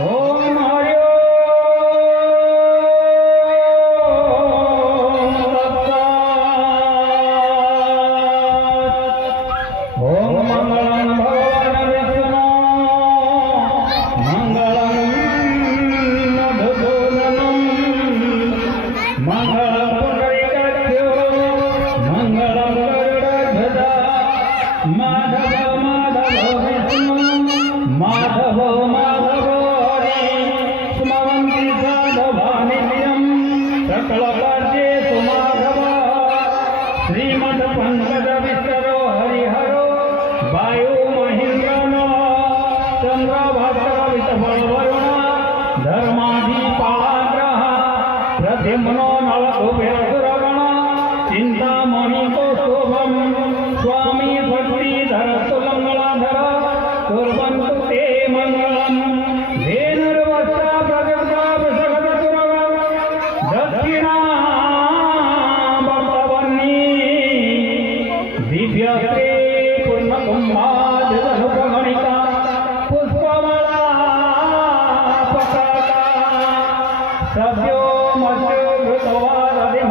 ઓમ હરિ ઓમ મંગળં ભગવાન વિષ્ણુ મંગળં મધુસૂદનં મંગળં પુંડરીકાક્ષ મંગળં ગરુડધ્વજ માધવ માધવ વિષ્ણુ માધવ માધવ હરિ સ્મરંતિ સાધવા નિત્યં સકલ કાર્યેષુ માધવ શ્રીમદ પંકજ વિષ્કરો હરિહરો વાયુ મહેન્દ્રનો ચંદ્રભાસ્કર વિતફળ વરુણ ધર્માધિપાગ્રહ પ્રદ્યુમ્નો નળ કુબેર સુરગણ ચિંતામણિ કૌસ્તુભમ સ્વામી ભક્તિધર સુમંગલાધર કુર્વન્તુ તે મંગળમ ધેનુર્વસ્તા પ્રગટા પ્રસગત સુરગણ દક્ષિણા દિવ્ય શ્રી પૂર્ણકુંભાજનુપગણિકા પુષ્પમળા પતાકા સભ્યો મત્સ્યો ઘૃતવાદધિમ